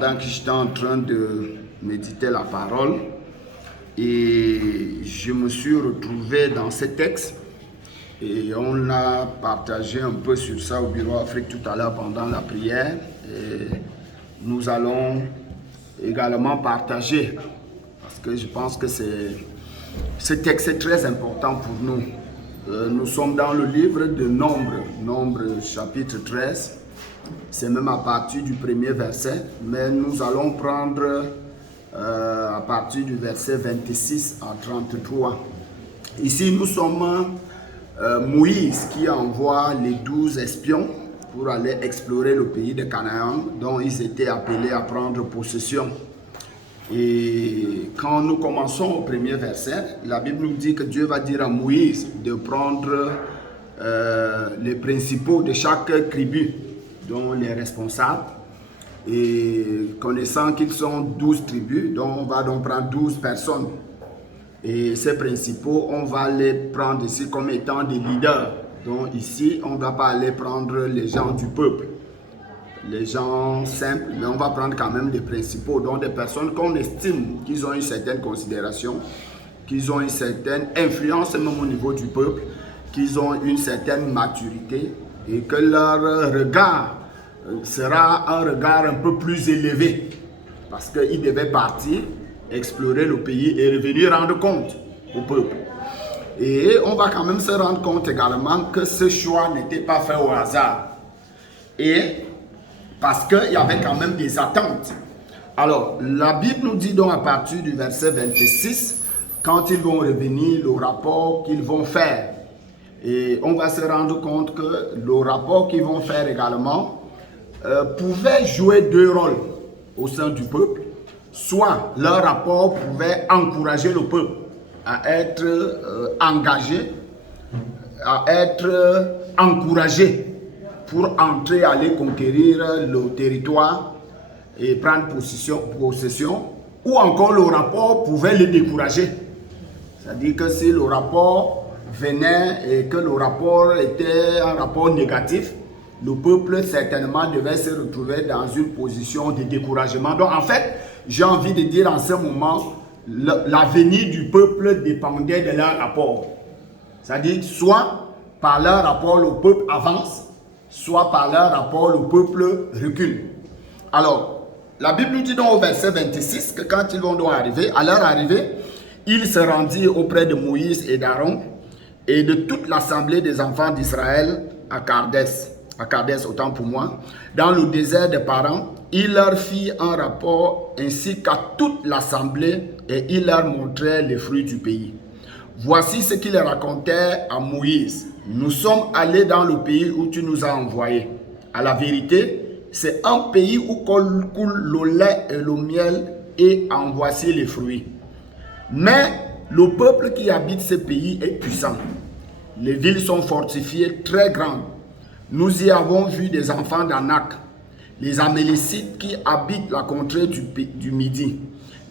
Pendant que j'étais en train de méditer la parole, et je me suis retrouvé dans ce texte et on a partagé un peu sur ça au Bureau Afrique tout à l'heure pendant la prière. Et nous allons également partager parce que je pense que ce texte est très important pour nous. Nous sommes dans le livre de Nombre chapitre 13. C'est même à partir du premier verset, mais nous allons prendre à partir du verset 26 à 33. Ici, nous sommes Moïse qui envoie les 12 espions pour aller explorer le pays de Canaan, dont ils étaient appelés à prendre possession. Et quand nous commençons au premier verset, la Bible nous dit que Dieu va dire à Moïse de prendre les principaux de chaque tribu, dont les responsables, et connaissant qu'ils sont 12 tribus, donc on va donc prendre 12 personnes. Et ces principaux, on va les prendre ici comme étant des leaders. Donc ici, on ne va pas aller prendre les gens du peuple, les gens simples, mais on va prendre quand même des principaux, donc des personnes qu'on estime qu'ils ont une certaine considération, qu'ils ont une certaine influence même au niveau du peuple, qu'ils ont une certaine maturité et que leur regard sera un regard un peu plus élevé parce qu'ils devaient partir, explorer le pays et revenir rendre compte au peuple. Et on va quand même se rendre compte également que ce choix n'était pas fait au hasard. Et parce qu'il y avait quand même des attentes. Alors, la Bible nous dit donc à partir du verset 26, quand ils vont revenir, le rapport qu'ils vont faire. Et on va se rendre compte que le rapport qu'ils vont faire également pouvait jouer deux rôles au sein du peuple. Soit leur rapport pouvait encourager le peuple à être engagé, à être encouragé pour entrer, aller conquérir le territoire et prendre possession, ou encore le rapport pouvait les décourager. C'est-à-dire que si le rapport venait et que le rapport était un rapport négatif, le peuple certainement devait se retrouver dans une position de découragement. Donc en fait, j'ai envie de dire en ce moment, l'avenir du peuple dépendait de leur rapport. C'est-à-dire soit par leur rapport le peuple avance, soit par leur rapport le peuple recule. Alors, la Bible nous dit donc au verset 26 que quand ils vont donc arriver, à leur arrivée, ils se rendirent auprès de Moïse et d'Aaron et de toute l'assemblée des enfants d'Israël à Kadès, autant pour moi, dans le désert de Paran. Il leur fit un rapport ainsi qu'à toute l'assemblée et il leur montrait les fruits du pays. Voici ce qu'il racontait à Moïse. Nous sommes allés dans le pays où tu nous as envoyés. À la vérité, c'est un pays où coule le lait et le miel et en voici les fruits. Mais le peuple qui habite ce pays est puissant. Les villes sont fortifiées, très grandes. Nous y avons vu des enfants d'Anak, les Amélécites qui habitent la contrée du Midi.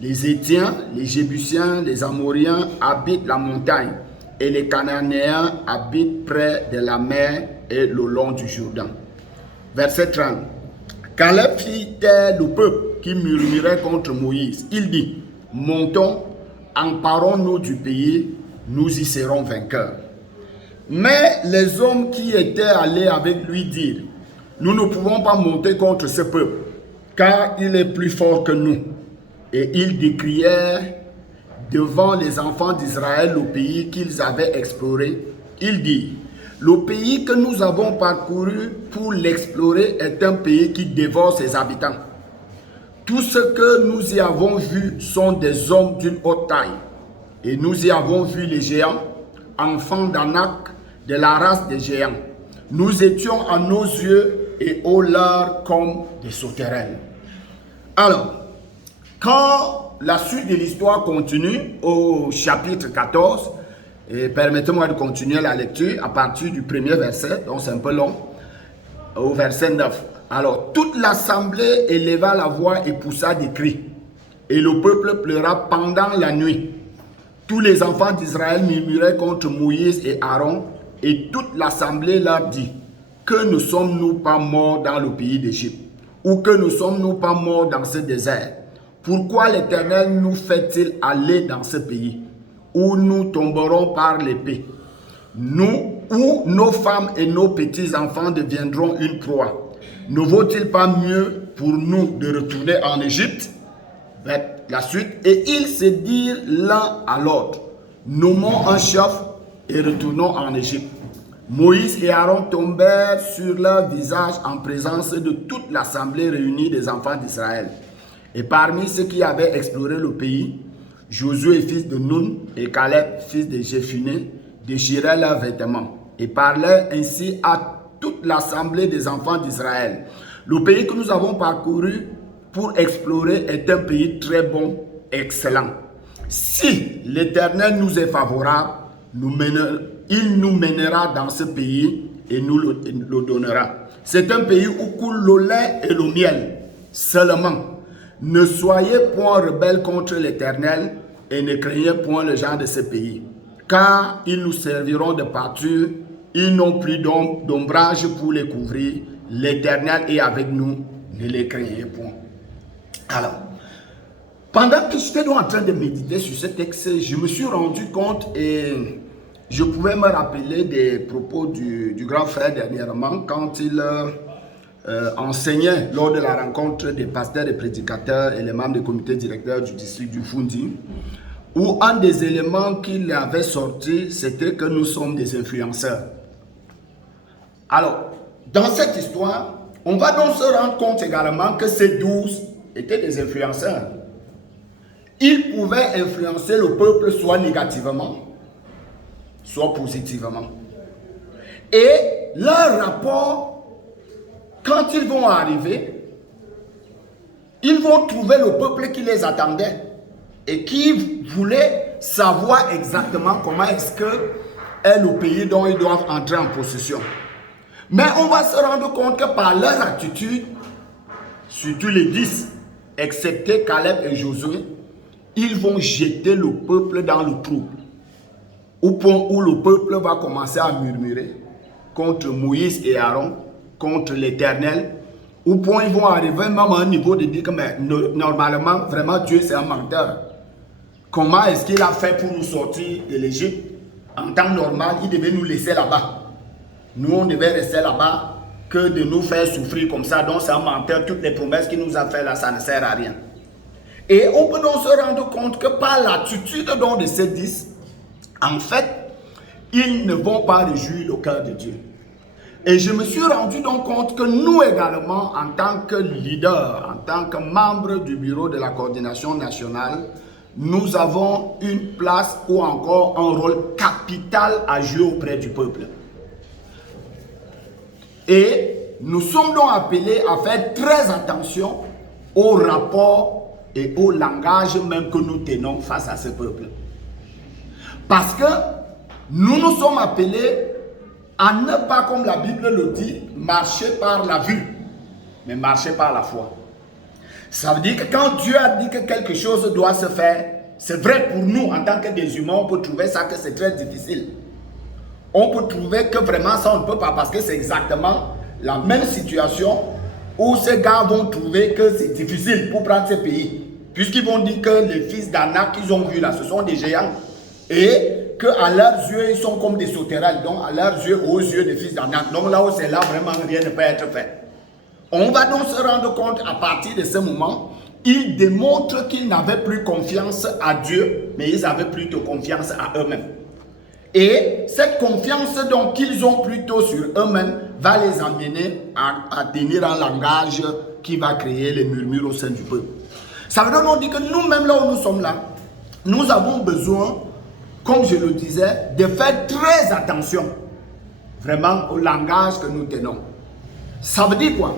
Les Étiens, les Jébusiens, les Amoriens habitent la montagne et les Cananéens habitent près de la mer et le long du Jourdain. Verset 30. Caleb fit taire le peuple qui murmurait contre Moïse. Il dit, montons, emparons-nous du pays, nous y serons vainqueurs. Mais les hommes qui étaient allés avec lui dirent, nous ne pouvons pas monter contre ce peuple, car il est plus fort que nous. Et ils décrièrent devant les enfants d'Israël le pays qu'ils avaient exploré. Ils dirent, le pays que nous avons parcouru pour l'explorer est un pays qui dévore ses habitants. Tout ce que nous y avons vu sont des hommes d'une haute taille. Et nous y avons vu les géants, enfants d'Anak, de la race des géants. Nous étions à nos yeux et aux leurs comme des sauterelles. Alors, quand la suite de l'histoire continue au chapitre 14, et permettez-moi de continuer la lecture à partir du premier verset, donc c'est un peu long, au verset 9. Alors, toute l'assemblée éleva la voix et poussa des cris, et le peuple pleura pendant la nuit. Tous les enfants d'Israël murmuraient contre Moïse et Aaron, et toute l'assemblée leur dit, que ne sommes-nous pas morts dans le pays d'Égypte? ou que ne sommes-nous pas morts dans ce désert? Pourquoi l'Éternel nous fait-il aller dans ce pays où nous tomberons par l'épée? Nous, où nos femmes et nos petits-enfants deviendront une proie. Ne vaut-il pas mieux pour nous de retourner en Égypte? La suite. Et ils se dirent l'un à l'autre, nommons un chef et retournons en Égypte. Moïse et Aaron tombèrent sur leur visage en présence de toute l'assemblée réunie des enfants d'Israël. Et parmi ceux qui avaient exploré le pays, Josué, fils de Nun, et Caleb, fils de Jéphuné, déchiraient leurs vêtements et parlaient ainsi à toute l'assemblée des enfants d'Israël. Le pays que nous avons parcouru pour explorer est un pays très bon, excellent. Si l'Éternel nous est favorable, il nous mènera dans ce pays et nous le donnera. C'est un pays où coule le lait et le miel seulement. Ne soyez point rebelles contre l'Éternel et ne craignez point le genre de ce pays. Car ils nous serviront de pâture, ils n'ont plus d'ombrage pour les couvrir. L'Éternel est avec nous, ne les craignez point. Alors, pendant que j'étais en train de méditer sur ce texte, je me suis rendu compte et je pouvais me rappeler des propos du grand frère dernièrement quand il enseignait lors de la rencontre des pasteurs, des prédicateurs et les membres du comité directeur du district du Fundi, où un des éléments qu'il avait sorti, c'était que nous sommes des influenceurs. Alors, dans cette histoire, on va donc se rendre compte également que ces 12 étaient des influenceurs. Ils pouvaient influencer le peuple soit négativement, soit positivement. Et leur rapport, quand ils vont arriver, ils vont trouver le peuple qui les attendait et qui voulait savoir exactement comment est-ce que est le pays dont ils doivent entrer en possession. Mais on va se rendre compte que par leur attitude, surtout les 10, excepté Caleb et Josué, ils vont jeter le peuple dans le trouble. Au point où le peuple va commencer à murmurer contre Moïse et Aaron, contre l'Éternel, au point où ils vont arriver même à un niveau de dire que mais, normalement, vraiment Dieu c'est un menteur. Comment est-ce qu'il a fait pour nous sortir de l'Égypte? En temps normal, il devait nous laisser là-bas. Nous, on devait rester là-bas que de nous faire souffrir comme ça. Donc c'est un menteur, toutes les promesses qu'il nous a fait là, ça ne sert à rien. Et on peut donc se rendre compte que par l'attitude de ces 10, en fait, ils ne vont pas réjouir le cœur de Dieu. Et je me suis rendu donc compte que nous également, en tant que leader, en tant que membre du bureau de la coordination nationale, nous avons une place ou encore un rôle capital à jouer auprès du peuple. Et nous sommes donc appelés à faire très attention au rapport et au langage même que nous tenons face à ce peuple. Parce que nous sommes appelés à ne pas, comme la Bible le dit, marcher par la vue, mais marcher par la foi. Ça veut dire que quand Dieu a dit que quelque chose doit se faire, c'est vrai pour nous, en tant que des humains, on peut trouver ça que c'est très difficile. On peut trouver que vraiment ça on ne peut pas, parce que c'est exactement la même situation où ces gars vont trouver que c'est difficile pour prendre ces pays. Puisqu'ils vont dire que les fils d'Anak qu'ils ont vus là, ce sont des géants. Et qu'à leurs yeux, ils sont comme des sauterelles. Donc à leurs yeux, aux yeux des fils d'Anak. Donc là où c'est là, vraiment rien ne peut être fait. On va donc se rendre compte à partir de ce moment, ils démontrent qu'ils n'avaient plus confiance à Dieu, mais ils avaient plutôt confiance à eux-mêmes. Et cette confiance donc qu'ils ont plutôt sur eux-mêmes va les amener à tenir un langage qui va créer les murmures au sein du peuple. Ça veut donc dire que nous-mêmes là où nous sommes là, nous avons besoin, comme je le disais, de faire très attention vraiment au langage que nous tenons. Ça veut dire quoi?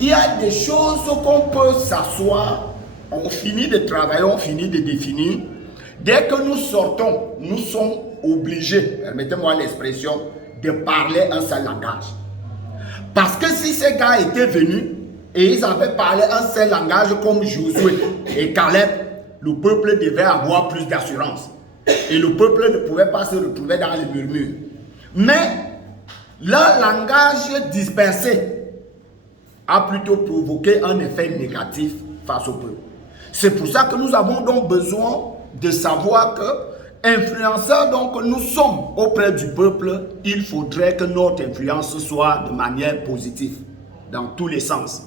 Il y a des choses qu'on peut s'asseoir, on finit de travailler, on finit de définir. Dès que nous sortons, nous sommes obligés, permettez-moi l'expression, de parler un seul langage. Parce que si ces gars étaient venus et ils avaient parlé un seul langage comme Josué et Caleb, le peuple devait avoir plus d'assurance. Et le peuple ne pouvait pas se retrouver dans les murmures. Mais leur langage dispersé a plutôt provoqué un effet négatif face au peuple. C'est pour ça que nous avons donc besoin de savoir que, influenceurs donc nous sommes auprès du peuple, il faudrait que notre influence soit de manière positive, dans tous les sens.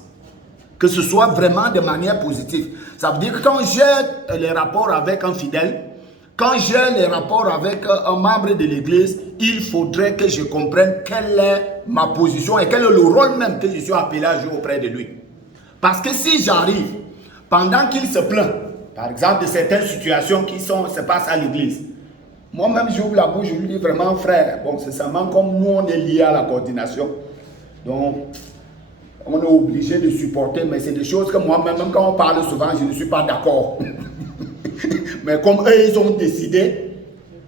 Que ce soit vraiment de manière positive. Ça veut dire que quand j'ai les rapports avec un fidèle, quand j'ai les rapports avec un membre de l'église, il faudrait que je comprenne quelle est ma position et quel est le rôle même que je suis appelé à jouer auprès de lui. Parce que si j'arrive, pendant qu'il se plaint, par exemple de certaines situations qui se passent à l'église, moi-même j'ouvre la bouche, je lui dis vraiment frère, bon c'est seulement comme nous on est liés à la coordination, donc on est obligé de supporter, mais c'est des choses que moi-même, même quand on parle souvent, je ne suis pas d'accord. Mais comme eux, ils ont décidé,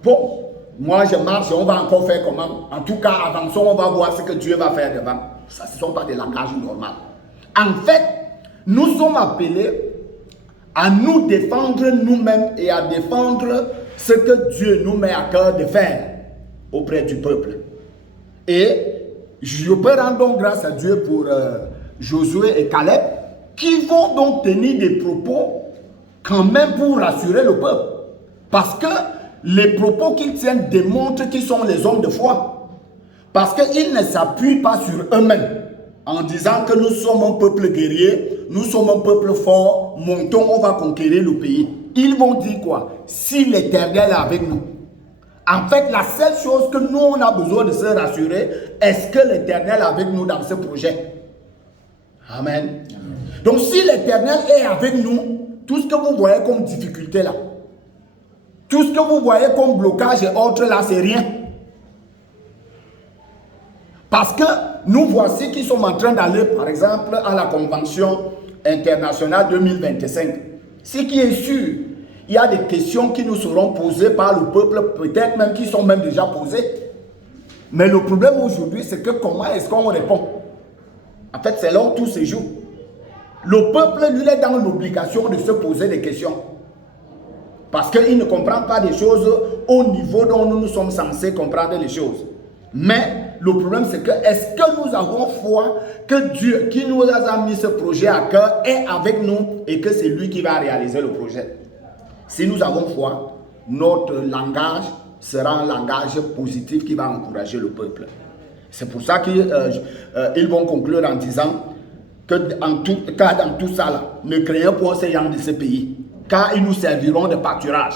bon, moi je marche et on va encore faire comment? En tout cas, avançons, on va voir ce que Dieu va faire devant. Ça, ce ne sont pas des langages normaux. En fait, nous sommes appelés à nous défendre nous-mêmes et à défendre ce que Dieu nous met à cœur de faire auprès du peuple. Et je peux rendre donc grâce à Dieu pour Josué et Caleb qui vont donc tenir des propos quand même pour rassurer le peuple. Parce que les propos qu'ils tiennent démontrent qu'ils sont les hommes de foi. Parce qu'ils ne s'appuient pas sur eux-mêmes en disant que nous sommes un peuple guerrier, nous sommes un peuple fort, montons, on va conquérir le pays. Ils vont dire quoi? Si l'Éternel est avec nous. En fait, la seule chose que nous, on a besoin de se rassurer, est-ce que l'Éternel est avec nous dans ce projet? Amen. Donc, si l'Éternel est avec nous, tout ce que vous voyez comme difficulté là, tout ce que vous voyez comme blocage et autres là, c'est rien. Parce que nous voici qui sommes en train d'aller, par exemple, à la Convention internationale 2025. Ce qui est sûr, il y a des questions qui nous seront posées par le peuple, peut-être même qui sont même déjà posées. Mais le problème aujourd'hui, c'est que comment est-ce qu'on répond? En fait, c'est là où tout se joue. Le peuple, lui, est dans l'obligation de se poser des questions. Parce qu'il ne comprend pas des choses au niveau dont nous sommes censés comprendre les choses. Mais le problème, c'est que est-ce que nous avons foi que Dieu, qui nous a mis ce projet à cœur, est avec nous et que c'est lui qui va réaliser le projet? Si nous avons foi, notre langage sera un langage positif qui va encourager le peuple. C'est pour ça qu'ils vont conclure en disant que dans tout ça, là, ne craignez pas ces gens de ce pays, car ils nous serviront de pâturage.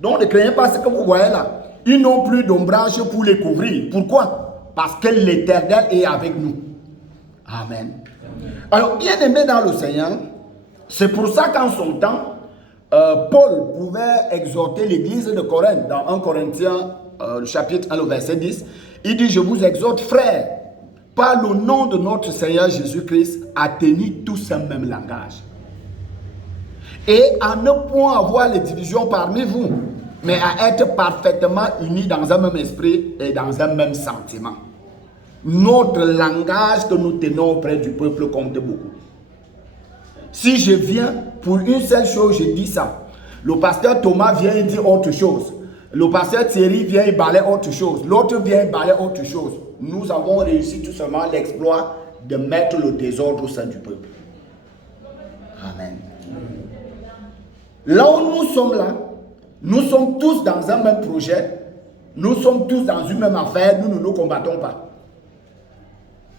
Donc ne craignez pas ce que vous voyez là. Ils n'ont plus d'ombrage pour les couvrir. Pourquoi? Parce que l'Éternel est avec nous. Amen. Alors, bien aimé dans le Seigneur, c'est pour ça qu'en son temps, Paul pouvait exhorter l'église de Corinthe dans 1 Corinthiens, chapitre 1, le verset 10. Il dit, je vous exhorte, frères, par le nom de notre Seigneur Jésus-Christ, à tenir tous un même langage. Et à ne point avoir les divisions parmi vous, mais à être parfaitement unis dans un même esprit et dans un même sentiment. Notre langage que nous tenons auprès du peuple compte beaucoup. Si je viens pour une seule chose, je dis ça. Le pasteur Thomas vient et dit autre chose. Le pasteur Thierry vient et balaie autre chose. L'autre vient et balaie autre chose. Nous avons réussi tout simplement l'exploit de mettre le désordre au sein du peuple. Amen. Là où nous sommes là, nous sommes tous dans un même projet. Nous sommes tous dans une même affaire. Nous ne nous combattons pas.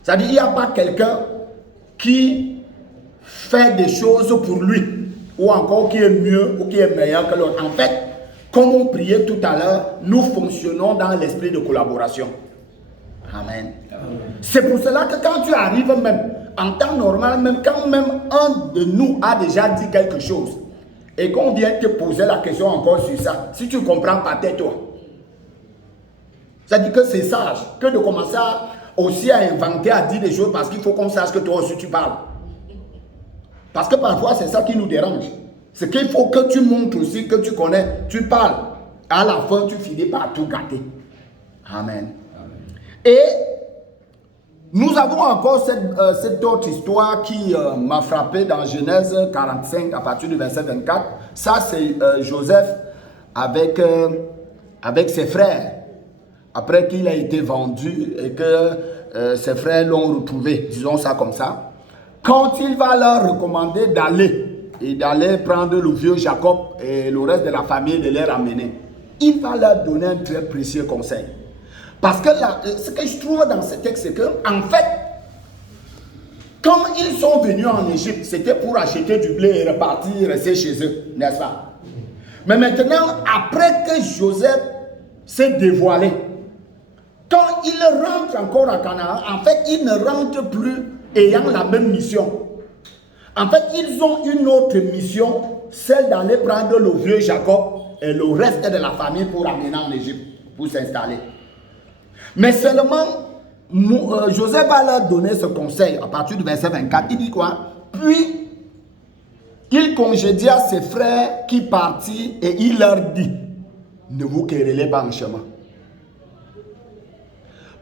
C'est-à-dire qu'il n'y a pas quelqu'un qui fait des choses pour lui, ou encore qui est mieux ou qui est meilleur que l'autre. En fait, comme on priait tout à l'heure, nous fonctionnons dans l'esprit de collaboration. Amen. C'est pour cela que quand tu arrives même, en temps normal, même quand même un de nous a déjà dit quelque chose, et qu'on vient te poser la question encore sur ça, si tu ne comprends pas, tais-toi. C'est-à-dire que c'est sage que de commencer aussi à inventer, à dire des choses, parce qu'il faut qu'on sache que toi aussi tu parles. Parce que parfois, c'est ça qui nous dérange. C'est qu'il faut que tu montres aussi que tu connais, tu parles. À la fin, tu finis par tout gâter. Amen. Et nous avons encore cette autre histoire qui m'a frappé dans Genèse 45, à partir du verset 24. Ça, c'est Joseph avec ses frères. Après qu'il a été vendu et que ses frères l'ont retrouvé, disons ça comme ça. quand il va leur recommander d'aller prendre le vieux Jacob et le reste de la famille, de les ramener, il va leur donner un très précieux conseil. Parce que là, ce que je trouve dans ce texte, c'est qu'en fait, quand ils sont venus en Égypte, c'était pour acheter du blé et repartir, rester chez eux, n'est-ce pas? Mais maintenant, après que Joseph s'est dévoilé, quand ils rentrent encore à Canaan, en fait, ils ne rentrent plus ayant la même mission. En fait, ils ont une autre mission, celle d'aller prendre le vieux Jacob et le reste de la famille pour amener en Égypte, pour s'installer. Mais seulement, Joseph va leur donner ce conseil à partir du verset 24. Il dit quoi? Puis, il congédia ses frères qui partirent et il leur dit, ne vous querellez pas en chemin.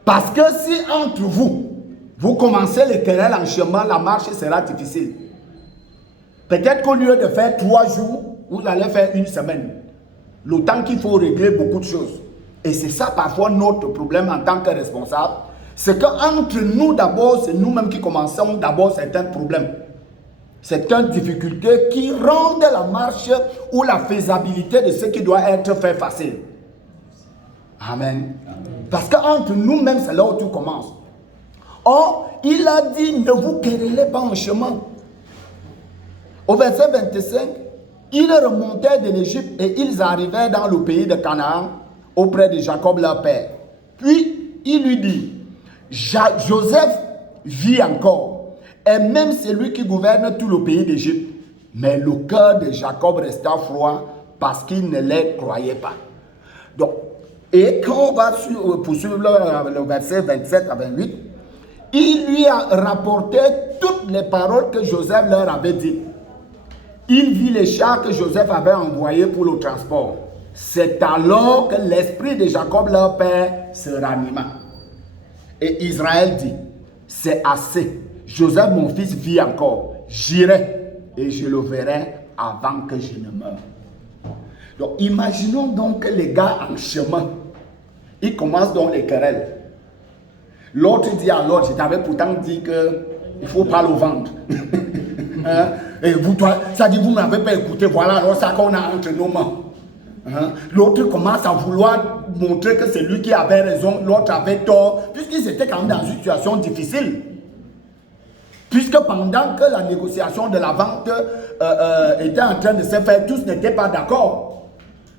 Parce que si entre vous commencez les querelles en chemin, la marche sera difficile. Peut-être qu'au lieu de faire 3 jours, vous allez faire 1 semaine. Le temps qu'il faut régler beaucoup de choses. Et c'est ça parfois notre problème en tant que responsable. C'est qu'entre nous d'abord, c'est nous-mêmes qui commençons d'abord certains problèmes. Certaines difficultés qui rendent la marche ou la faisabilité de ce qui doit être fait facile. Amen. Parce qu'entre nous-mêmes, c'est là où tout commence. Or, il a dit, ne vous querellez pas en chemin. Au verset 25, ils remontaient de l'Égypte et ils arrivèrent dans le pays de Canaan auprès de Jacob leur père. Puis, il lui dit, Joseph vit encore, et même celui qui gouverne tout le pays d'Égypte. Mais le cœur de Jacob resta froid parce qu'il ne les croyait pas. Donc, et quand on va poursuivre le verset 27 à 28, il lui a rapporté toutes les paroles que Joseph leur avait dites. Il vit les chars que Joseph avait envoyés pour le transport. C'est alors que l'esprit de Jacob, leur père, se ranima. Et Israël dit, c'est assez. Joseph, mon fils, vit encore. J'irai et je le verrai avant que je ne meure. Donc, imaginons donc que les gars en chemin, ils commencent donc les querelles. L'autre dit à l'autre, je t'avais pourtant dit qu'il ne faut pas le vendre. Hein? Et vous, toi, ça dit, vous ne m'avez pas écouté, voilà alors ça qu'on a entre nos mains. Hein? L'autre commence à vouloir montrer que c'est lui qui avait raison, l'autre avait tort, puisqu'ils étaient quand même dans une situation difficile. Puisque pendant que la négociation de la vente était en train de se faire, tous n'étaient pas d'accord.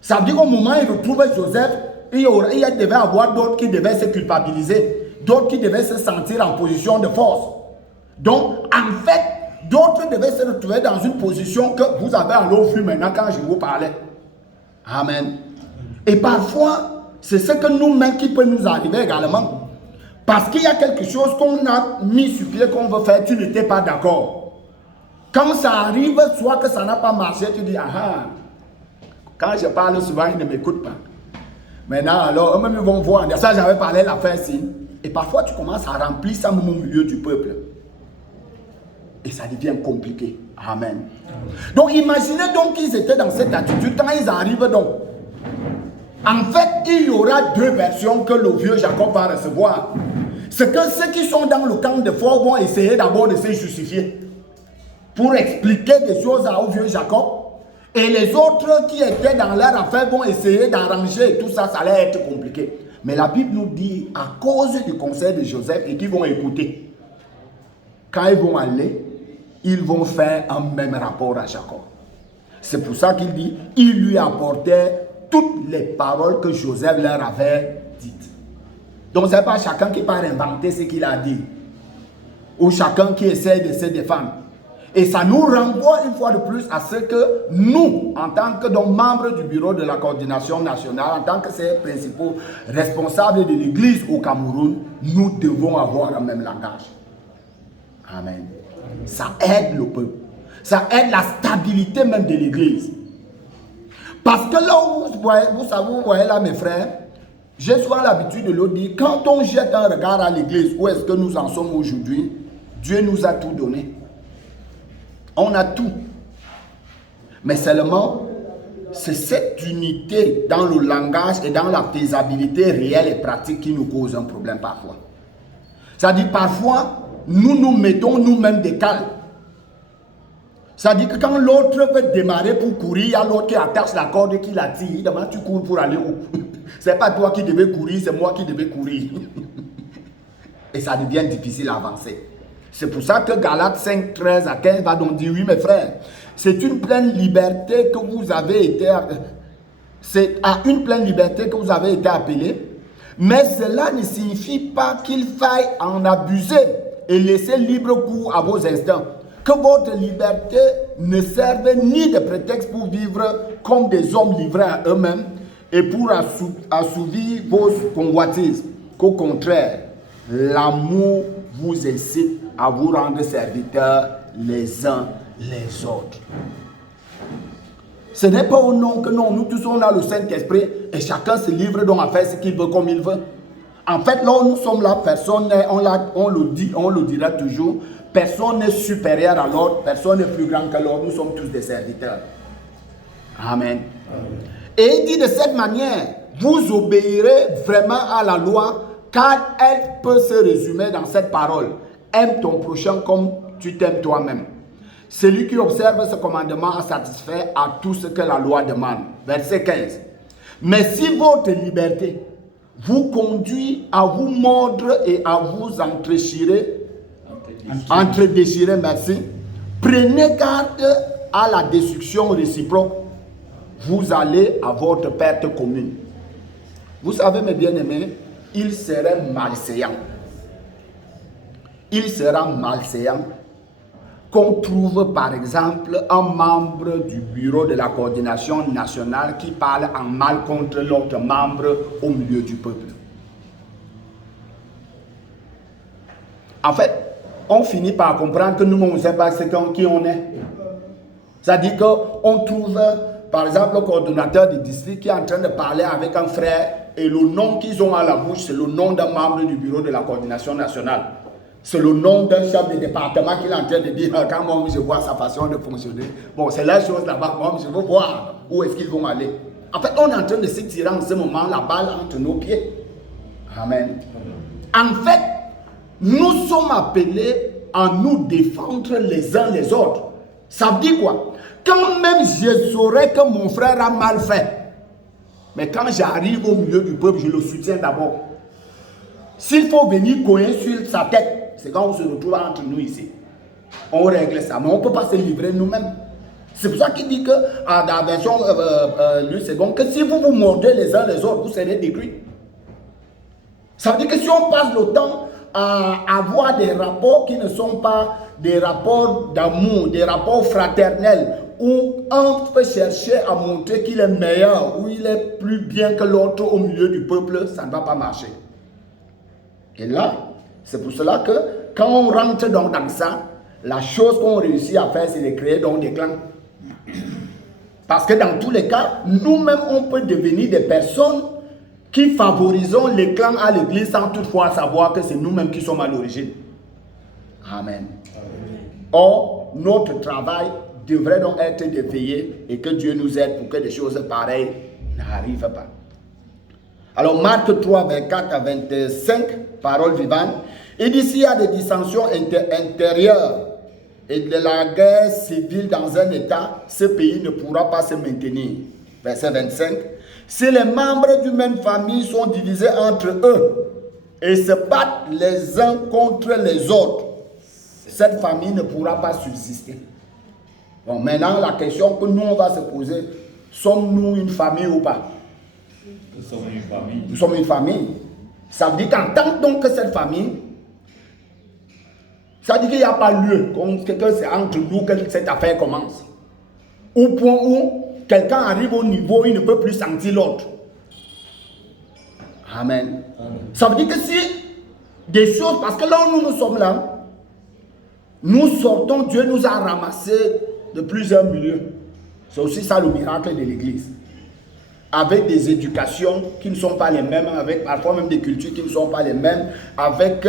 Ça veut dire qu'au moment où ils retrouvent Joseph, il devait avoir d'autres qui devaient se culpabiliser, d'autres qui devaient se sentir en position de force. Donc, en fait, d'autres devaient se retrouver dans une position que vous avez en l'eau vue maintenant quand je vous parlais. Amen. Et parfois, c'est ce que nous-mêmes qui peut nous arriver également. Parce qu'il y a quelque chose qu'on a mis sur pied qu'on veut faire, tu n'étais pas d'accord. Quand ça arrive, soit que ça n'a pas marché, tu dis, ah, quand je parle souvent, ils ne m'écoutent pas. Maintenant, alors, eux-mêmes ils vont voir, ça j'avais parlé la fin ci. Et parfois, tu commences à remplir ça même au milieu du peuple. Et ça devient compliqué. Amen. Donc, imaginez donc qu'ils étaient dans cette attitude quand ils arrivent donc. En fait, il y aura 2 versions que le vieux Jacob va recevoir. C'est que ceux qui sont dans le camp de fort vont essayer d'abord de se justifier pour expliquer des choses au vieux Jacob. Et les autres qui étaient dans leur affaire vont essayer d'arranger et tout ça, ça allait être compliqué. Mais la Bible nous dit, à cause du conseil de Joseph, et qu'ils vont écouter, quand ils vont aller, ils vont faire un même rapport à Jacob. C'est pour ça qu'il dit, il lui apportait toutes les paroles que Joseph leur avait dites. Donc ce n'est pas chacun qui part inventer ce qu'il a dit. Ou chacun qui essaie de se défendre. Et ça nous renvoie une fois de plus à ce que nous, en tant que donc, membres du bureau de la coordination nationale, en tant que ces principaux responsables de l'église au Cameroun, nous devons avoir un même langage. Amen. Ça aide le peuple. Ça aide la stabilité même de l'église. Parce que là où vous voyez là mes frères, j'ai souvent l'habitude de le dire, quand on jette un regard à l'église, où est-ce que nous en sommes aujourd'hui, Dieu nous a tout donné. On a tout. Mais seulement, c'est cette unité dans le langage et dans la faisabilité réelle et pratique qui nous cause un problème parfois. C'est-à-dire parfois, nous nous mettons nous-mêmes des cales. Ça dit que quand l'autre veut démarrer pour courir, il y a l'autre qui attache la corde et qui la tire. Demain, tu cours pour aller où? C'est pas toi qui devais courir, c'est moi qui devais courir. Et ça devient difficile à avancer. C'est pour ça que Galates 5, 13 à 15 va donc dire, oui mes frères, c'est une pleine liberté que vous avez été... C'est à une pleine liberté que vous avez été appelés. Mais cela ne signifie pas qu'il faille en abuser et laisser libre cours à vos instincts. Que votre liberté ne serve ni de prétexte pour vivre comme des hommes livrés à eux-mêmes et pour assouvir vos convoitises. Qu'au contraire, l'amour vous incite à vous rendre serviteurs les uns les autres. Ce n'est pas au nom que non, nous tous on a le Saint-Esprit et chacun se livre donc à faire ce qu'il veut comme il veut. En fait, là où nous sommes là, personne n'est, on le dira toujours, personne n'est supérieur à l'autre, personne n'est plus grand que l'autre, nous sommes tous des serviteurs. Amen. Et il dit de cette manière, vous obéirez vraiment à la loi, car elle peut se résumer dans cette parole. Aime ton prochain comme tu t'aimes toi-même. Celui qui observe ce commandement a satisfait à tout ce que la loi demande. Verset 15. Mais si votre liberté vous conduit à vous mordre et à vous entredéchirer, merci, prenez garde à la destruction réciproque. Vous allez à votre perte commune. Vous savez, mes bien-aimés, il serait malséant. Il sera malséant qu'on trouve par exemple un membre du bureau de la coordination nationale qui parle en mal contre l'autre membre au milieu du peuple. En fait, on finit par comprendre que nous, on ne sait pas qui on est. C'est-à-dire qu'on trouve, par exemple, le coordonnateur du district qui est en train de parler avec un frère et le nom qu'ils ont à la bouche, c'est le nom d'un membre du bureau de la coordination nationale. C'est le nom d'un chef de département qu'il est en train de dire, quand moi je vois sa façon de fonctionner, bon c'est la chose là-bas, moi je veux voir où est-ce qu'ils vont aller. En fait, on est en train de se tirer en ce moment la balle entre nos pieds. Amen. En fait, nous sommes appelés à nous défendre les uns les autres. Ça veut dire quoi? Quand même je saurais que mon frère a mal fait, mais quand j'arrive au milieu du peuple, je le soutiens d'abord. S'il faut venir cogner sur sa tête, c'est quand on se retrouve entre nous ici. On règle ça, mais on ne peut pas se livrer nous-mêmes. C'est pour ça qu'il dit que, dans la version Luc II, que si vous vous mordez les uns les autres, vous serez détruits. Ça veut dire que si on passe le temps à avoir des rapports qui ne sont pas des rapports d'amour, des rapports fraternels, où un peut chercher à montrer qu'il est meilleur, ou il est plus bien que l'autre au milieu du peuple, ça ne va pas marcher. Et là, c'est pour cela que quand on rentre donc dans ça, la chose qu'on réussit à faire, c'est de créer donc des clans. Parce que dans tous les cas, nous-mêmes, on peut devenir des personnes qui favorisons les clans à l'église sans toutefois savoir que c'est nous-mêmes qui sommes à l'origine. Amen. Or, notre travail devrait donc être de veiller et que Dieu nous aide pour que des choses pareilles n'arrivent pas. Alors, Marc 3, 24 à 25, parole vivante, il dit s'il y a des dissensions intérieures et de la guerre civile dans un État, ce pays ne pourra pas se maintenir. Verset 25, si les membres d'une même famille sont divisés entre eux et se battent les uns contre les autres, cette famille ne pourra pas subsister. Bon, maintenant, la question que nous, on va se poser, sommes-nous une famille ou pas? Nous sommes une famille. Nous sommes une famille. Ça veut dire qu'en tant donc que cette famille, ça veut dire qu'il n'y a pas lieu que c'est entre nous que cette affaire commence. Au point où quelqu'un arrive au niveau, il ne peut plus sentir l'autre. Amen. Amen. Ça veut dire que si des choses, parce que là où nous sommes là, nous sortons, Dieu nous a ramassés de plusieurs milieux. C'est aussi ça le miracle de l'église. Avec des éducations qui ne sont pas les mêmes, avec parfois même des cultures qui ne sont pas les mêmes, avec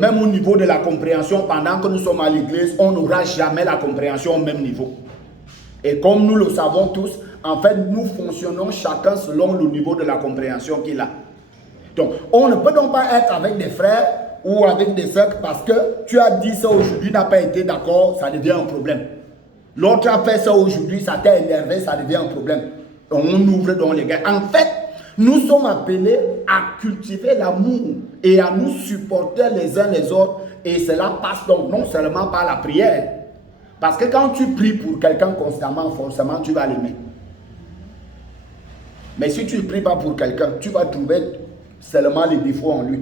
même au niveau de la compréhension, pendant que nous sommes à l'église, on n'aura jamais la compréhension au même niveau. Et comme nous le savons tous, en fait, nous fonctionnons chacun selon le niveau de la compréhension qu'il a. Donc, on ne peut donc pas être avec des frères ou avec des frères, parce que tu as dit ça aujourd'hui, n'a pas été d'accord, ça devient un problème. L'autre a fait ça aujourd'hui, ça t'a énervé, ça devient un problème. On ouvre donc les gars. En fait, nous sommes appelés à cultiver l'amour et à nous supporter les uns les autres. Et cela passe donc non seulement par la prière. Parce que quand tu pries pour quelqu'un constamment, forcément, tu vas l'aimer. Mais si tu ne pries pas pour quelqu'un, tu vas trouver seulement les défauts en lui.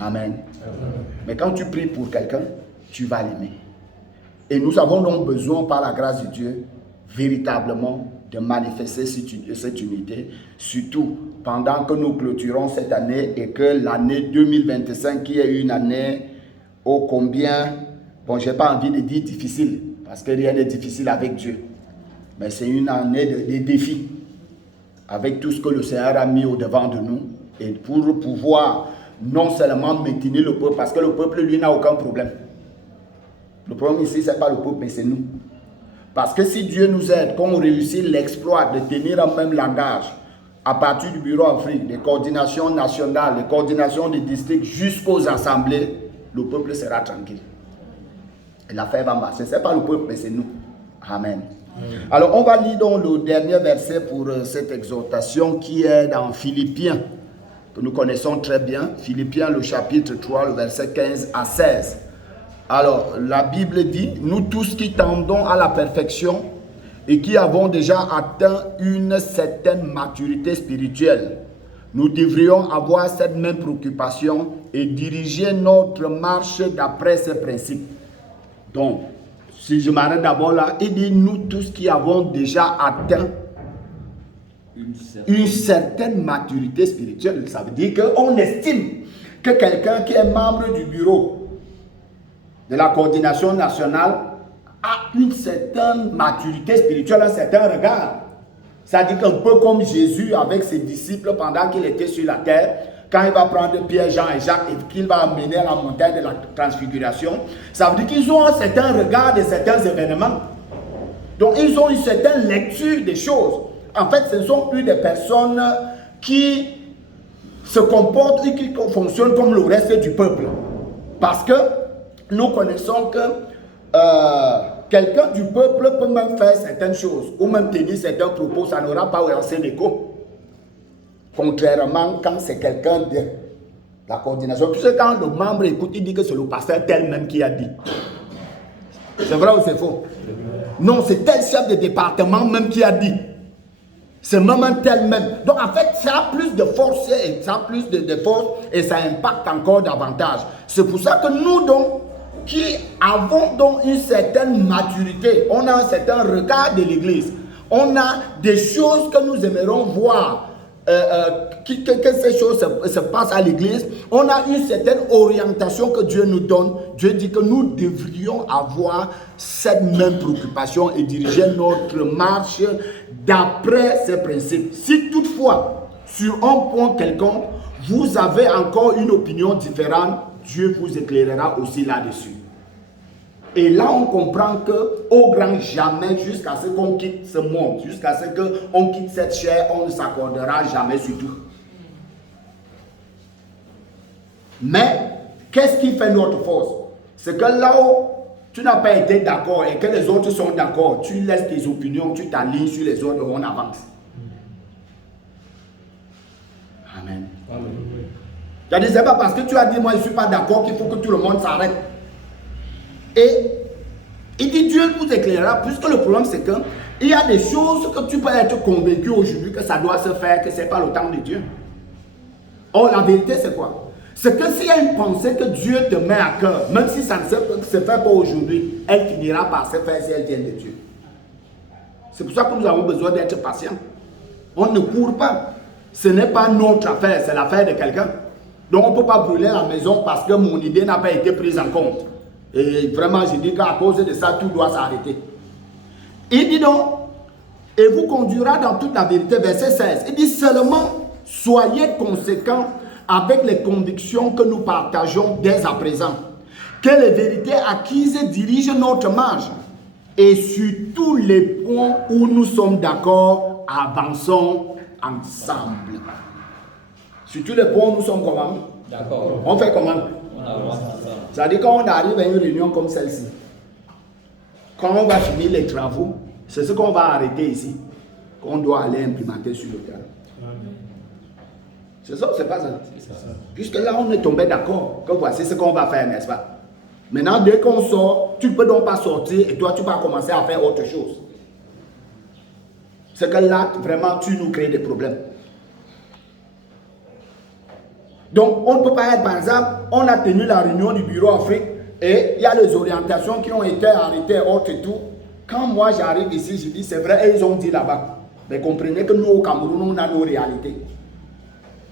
Amen. Mais quand tu pries pour quelqu'un, tu vas l'aimer. Et nous avons donc besoin, par la grâce de Dieu, véritablement de manifester cette unité, surtout pendant que nous clôturons cette année et que l'année 2025, qui est une année ô combien, bon, je n'ai pas envie de dire difficile, parce que rien n'est difficile avec Dieu, mais c'est une année de défis, avec tout ce que le Seigneur a mis au-devant de nous, et pour pouvoir non seulement maintenir le peuple, parce que le peuple, lui, n'a aucun problème. Le problème ici, ce n'est pas le peuple, mais c'est nous. Parce que si Dieu nous aide, qu'on réussit l'exploit de tenir un même langage, à partir du bureau Afrique, des coordinations nationales, des coordinations des districts, jusqu'aux assemblées, le peuple sera tranquille. Et l'affaire va marcher. Ce n'est pas le peuple, mais c'est nous. Amen. Alors, on va lire donc le dernier verset pour cette exhortation qui est dans Philippiens, que nous connaissons très bien. Philippiens, le chapitre 3, le verset 15 à 16. Alors, la Bible dit, nous tous qui tendons à la perfection et qui avons déjà atteint une certaine maturité spirituelle, nous devrions avoir cette même préoccupation et diriger notre marche d'après ces principes. Donc, si je m'arrête d'abord là, il dit, nous tous qui avons déjà atteint une certaine maturité spirituelle. Ça veut dire qu'on estime que quelqu'un qui est membre du bureau de la coordination nationale a une certaine maturité spirituelle, un certain regard. C'est-à-dire qu'un peu comme Jésus avec ses disciples pendant qu'il était sur la terre, quand il va prendre Pierre, Jean et Jacques et qu'il va amener à la montagne de la transfiguration, ça veut dire qu'ils ont un certain regard de certains événements. Donc ils ont une certaine lecture des choses. En fait, ce ne sont plus des personnes qui se comportent et qui fonctionnent comme le reste du peuple. Parce que nous connaissons que quelqu'un du peuple peut même faire certaines choses ou même tenir certains propos, ça n'aura pas un écho. Contrairement quand c'est quelqu'un de la coordination. Tu sais, quand le membre écoute, il dit que c'est le pasteur tel même qui a dit. C'est vrai ou c'est faux? Non, c'est tel chef de département même qui a dit. C'est même un tel même. Donc en fait, ça a plus de force et ça a plus de force et ça impacte encore davantage. C'est pour ça que nous donc, qui avons donc une certaine maturité, on a un certain regard de l'Église, on a des choses que nous aimerions voir, que ces choses se passent à l'Église, on a une certaine orientation que Dieu nous donne. Dieu dit que nous devrions avoir cette même préoccupation et diriger notre marche d'après ces principes. Si toutefois, sur un point quelconque, vous avez encore une opinion différente, Dieu vous éclairera aussi là-dessus. Et là, on comprend que au grand jamais, jusqu'à ce qu'on quitte ce monde, jusqu'à ce qu'on quitte cette chair, on ne s'accordera jamais sur tout. Mais, qu'est-ce qui fait notre force? C'est que là où tu n'as pas été d'accord et que les autres sont d'accord, tu laisses tes opinions, tu t'alignes sur les autres et on avance. Amen. C'est-à-dire, c'est pas parce que tu as dit, moi je ne suis pas d'accord qu'il faut que tout le monde s'arrête. Et il dit, Dieu vous éclairera, puisque le problème c'est qu'il y a des choses que tu peux être convaincu aujourd'hui que ça doit se faire, que ce n'est pas le temps de Dieu. Or, la vérité c'est quoi? C'est que s'il y a une pensée que Dieu te met à cœur, même si ça ne se fait pas aujourd'hui, elle finira par se faire si elle vient de Dieu. C'est pour ça que nous avons besoin d'être patients. On ne court pas. Ce n'est pas notre affaire, c'est l'affaire de quelqu'un. Donc on ne peut pas brûler la maison parce que mon idée n'a pas été prise en compte. Et vraiment, je dis qu'à cause de ça, tout doit s'arrêter. Il dit donc, et vous conduira dans toute la vérité, verset 16. Il dit seulement, soyez conséquents avec les convictions que nous partageons dès à présent. Que les vérités acquises dirigent notre marche. Et sur tous les points où nous sommes d'accord, avançons ensemble. Sur tous les points où nous sommes comment? D'accord. On fait comment? On avance ensemble. C'est-à-dire quand on arrive à une réunion comme celle-ci, quand on va finir les travaux, c'est ce qu'on va arrêter ici, qu'on doit aller implémenter sur le terrain. C'est ça ou c'est pas ça? Puisque là, on est tombé d'accord que voici ce qu'on va faire, n'est-ce pas? Maintenant, dès qu'on sort, tu ne peux donc pas sortir et toi, tu vas commencer à faire autre chose. C'est que là, vraiment, tu nous crées des problèmes. Donc, on ne peut pas être, par exemple, on a tenu la réunion du bureau Afrique et il y a les orientations qui ont été arrêtées, autres et tout. Quand moi, j'arrive ici, je dis, c'est vrai, et ils ont dit là-bas. Mais comprenez que nous, au Cameroun, on a nos réalités.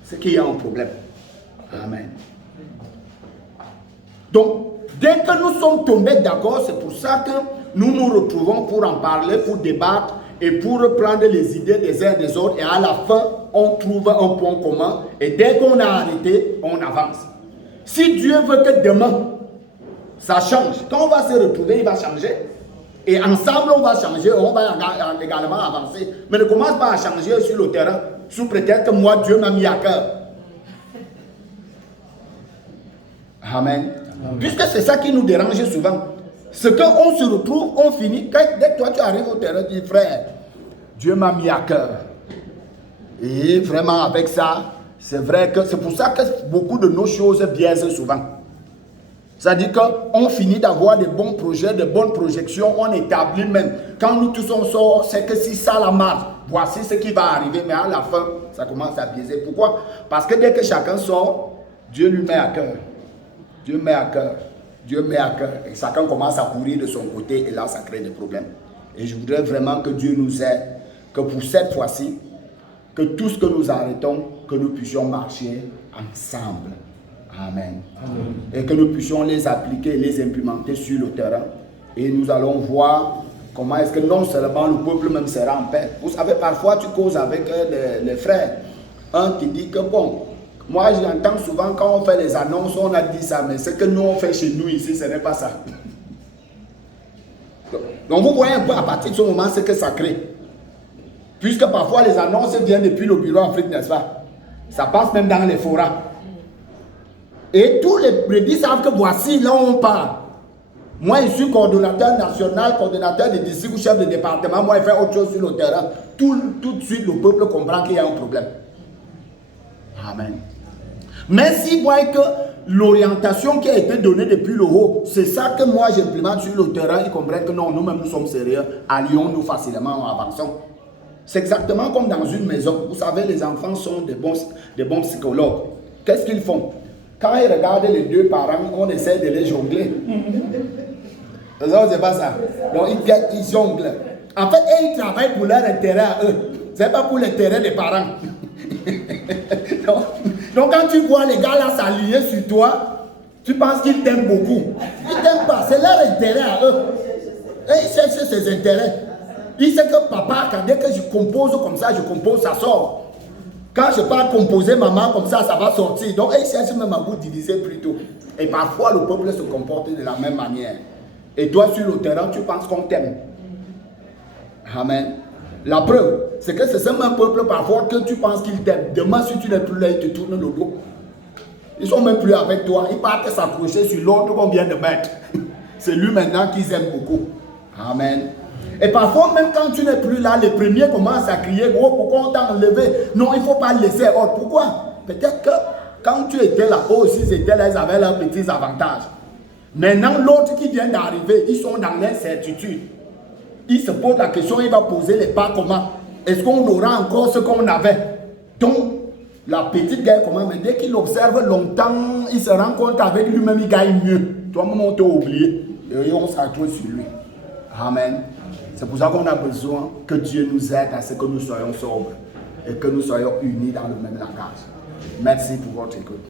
C'est qu'il y a un problème. Amen. Donc, dès que nous sommes tombés d'accord, c'est pour ça que nous nous retrouvons pour en parler, pour débattre et pour prendre les idées des uns des autres. Et à la fin, on trouve un point commun. Et dès qu'on a arrêté, on avance. Si Dieu veut que demain, ça change, quand on va se retrouver, il va changer. Et ensemble, on va changer, on va également avancer. Mais ne commence pas à changer sur le terrain, sous prétexte que moi, Dieu m'a mis à cœur. Amen. Puisque c'est ça qui nous dérange souvent. C'est qu'on se retrouve, on finit. Dès que toi tu arrives au terrain, tu dis frère, Dieu m'a mis à cœur. Et vraiment avec ça, c'est vrai que c'est pour ça que beaucoup de nos choses biaisent souvent. C'est-à-dire qu'on finit d'avoir des bons projets, de bonnes projections, on établit même. Quand nous tous on sort, c'est que si ça la marche, voici ce qui va arriver. Mais à la fin, ça commence à biaiser. Pourquoi? Parce que dès que chacun sort, Dieu lui met à cœur. Dieu met à cœur, Dieu met à cœur, et chacun commence à courir de son côté, et là ça crée des problèmes. Et je voudrais vraiment que Dieu nous aide, que pour cette fois-ci, que tout ce que nous arrêtons, que nous puissions marcher ensemble. Amen. Amen. Et que nous puissions les appliquer, les implémenter sur le terrain. Et nous allons voir comment est-ce que non seulement le peuple même sera en paix. Vous savez, parfois tu causes avec les frères. Un qui dit que bon, moi, j'entends souvent quand on fait les annonces, on a dit ça, mais ce que nous on fait chez nous ici, ce n'est pas ça. Donc vous voyez un peu à partir de ce moment ce que ça crée. Puisque parfois les annonces viennent depuis le bureau Afrique, n'est-ce pas? Ça passe même dans les forats. Et tous les brebis savent que voici là où on parle. Moi, je suis coordonnateur national, coordonnateur de district ou chef de département. Moi, je fais autre chose sur le terrain. Tout de suite, le peuple comprend qu'il y a un problème. Amen. Mais s'ils voient que l'orientation qui a été donnée depuis le haut, c'est ça que moi j'implémente sur le terrain, ils comprennent que non, nous-mêmes nous sommes sérieux, allions-nous facilement, avançons. C'est exactement comme dans une maison. Vous savez, les enfants sont des bons psychologues. Qu'est-ce qu'ils font? Quand ils regardent les deux parents, on essaie de les jongler. C'est pas ça. Donc ils jonglent. En fait, ils travaillent pour leur intérêt à eux. Ce n'est pas pour l'intérêt des parents. Donc quand tu vois les gars là s'aligner sur toi, tu penses qu'ils t'aiment beaucoup. Ils t'aiment pas, c'est leur intérêt à eux. Et ils cherchent ses intérêts. Ils savent que papa, quand dès que je compose comme ça, je compose, ça sort. Quand je pars composer maman comme ça, ça va sortir. Donc ils cherchent même à vous diviser plutôt. Et parfois le peuple se comporte de la même manière. Et toi sur le terrain, tu penses qu'on t'aime. Amen. La preuve, c'est que c'est ce même peuple parfois que tu penses qu'ils t'aiment. Demain, si tu n'es plus là, ils te tournent le dos. Ils ne sont même plus avec toi. Ils partent s'accrocher sur l'autre qu'on vient de mettre. C'est lui maintenant qu'ils aiment beaucoup. Amen. Et parfois, même quand tu n'es plus là, les premiers commencent à crier, oh, pourquoi on t'a enlevé? Non, il ne faut pas le laisser. Oh, pourquoi? Peut-être que quand tu étais là, eux aussi ils étaient là, ils avaient leurs petits avantages. Maintenant, l'autre qui vient d'arriver, ils sont dans l'incertitude. Il se pose la question, il va poser les pas comment? Est-ce qu'on aura encore ce qu'on avait? Donc, la petite guerre comment? Mais dès qu'il observe longtemps, il se rend compte qu'avec lui-même, il gagne mieux. Toi-même, on t'a oublié. Et on se retrouve sur lui. Amen. C'est pour ça qu'on a besoin que Dieu nous aide à ce que nous soyons sobres et que nous soyons unis dans le même langage. Merci pour votre écoute.